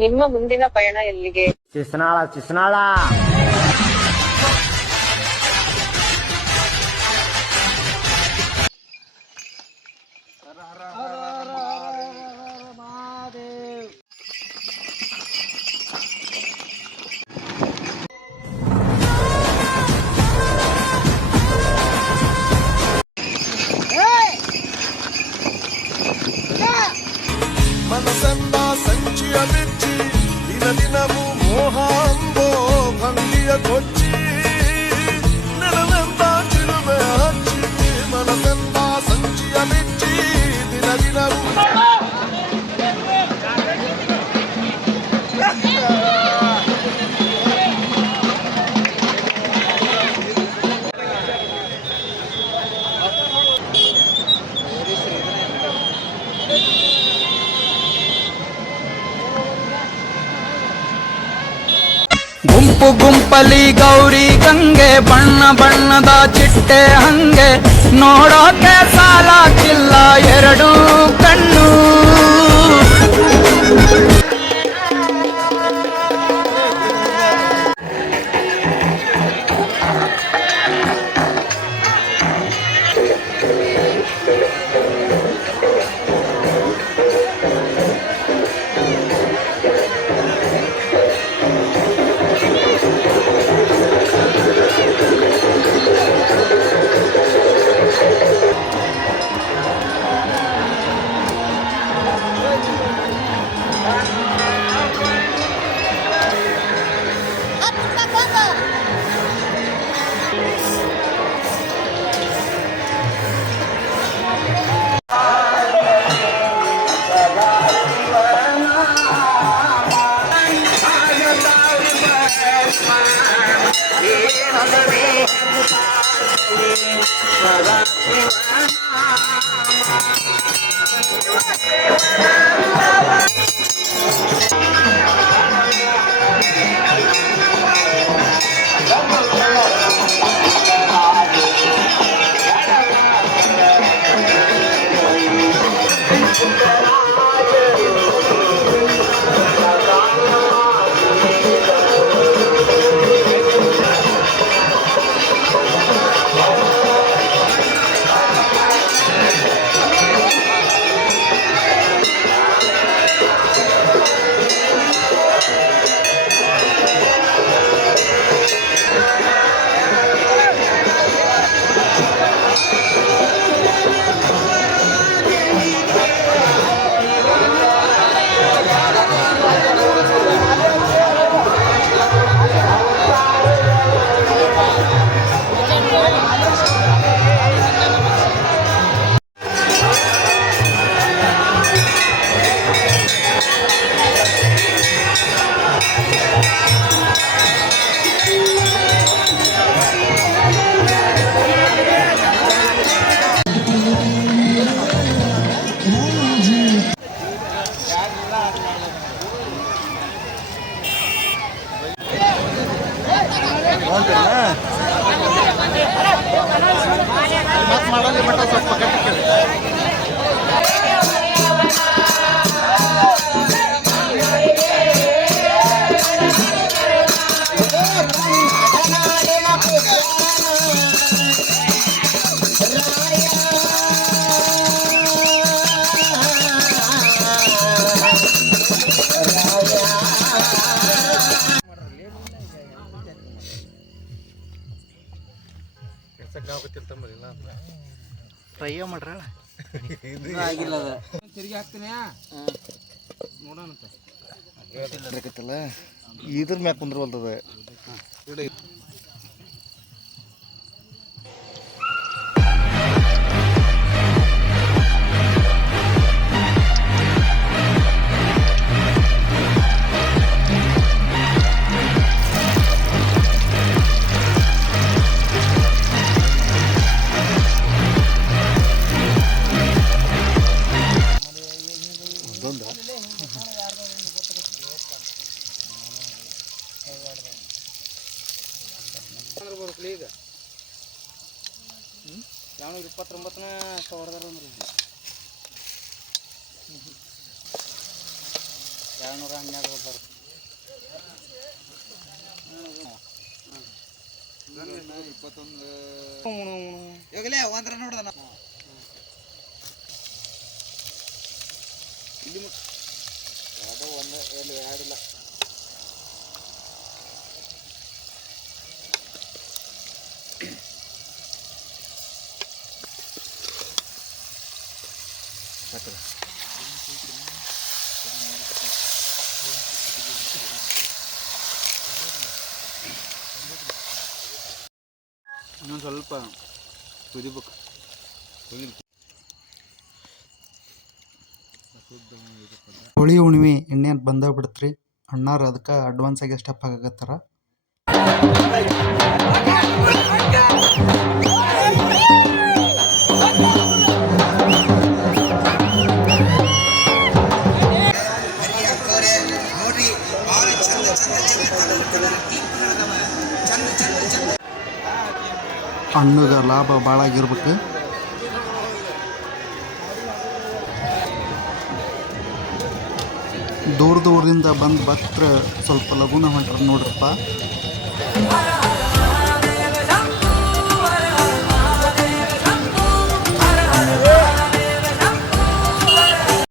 ನಿಮ್ಮ ಮುಂದಿನ ಪಯಣ ಎಲ್ಲಿಗೆ? ಚಿಸ್ನಾಳ ಚಿಸ್ನಾಳ. ಮನಸೆಂಬ ಸಂಚಿಯ ಬಿಚ್ಚಿ ದಿನ ದಿನವೂ ಮೋಹ ಅಂಬೋ ಭಂಗಿಯ ಕೊಚ್ಚಿ ನೆನವೆಂಬ ಚಿಲುಮೆ ಹಚ್ಚಿ ಮನಸೆಂಬ ಸಂಚಿಯ ಬಿಚ್ಚಿ ದಿನ ದಿನವೂ ಗುಂಪು ಗುಂಪಲಿ ಗೌರಿ ಗಂಗೆ ಬಣ್ಣ ಬಣ್ಣದ ಚಿಟ್ಟೆ ಹಂಗೆ ನೋಡೋಕೆ ಸಾಲಾಗಿಲ್ಲ ಎರಡು ಕಣ್ಣು. ಟ್ರೈ ಮಾಡ್ರ ಆಗಿಲ್ಲ ತಿರುಗಿ ಹಾಕ್ತೀನಿ ನೋಡೋಣಂತ. ಇದ್ರ ಮ್ಯಾಗ ಕುಂದ್ರವಲ್ತದ. ಈಗ 229ನೇ ಹೊಡೆದಾರ ಅಂದ್ರೆ 212 ಬರ್ತಾರೆ. ಇವಾಗಲೇ ಒಂದ್ರ ನೋಡ್ದ ಇಲ್ಲಿ ಒಂದು ಎಲ್ಲಿ ಎರಡಿಲ್ಲ. ಇನ್ನೊಂದು ಸ್ವಲ್ಪ ಕುದಿಬೇಕು. ಹೋಳಿ ಹುಣ್ಣಿಮೆ ಎಣ್ಣೆ ಅಂತ ಬಂದ ಬಿಡ್ತ್ರಿ. ಅಣ್ಣಾರು ಅದಕ್ಕೆ ಅಡ್ವಾನ್ಸ್ ಆಗಿ ಸ್ಟೆಪ್ ಹಾಕಕತ್ತಾರ. ಅಣ್ಣಗ ಲಾಭ ಭಾಳ ಆಗಿರ್ಬೇಕು. ದೂರದಿಂದ ಬಂದು ಭಕ್ತರು ಸ್ವಲ್ಪ ಲಘುನ ಹೊಂಟ್ರ ನೋಡ್ರಪ್ಪ.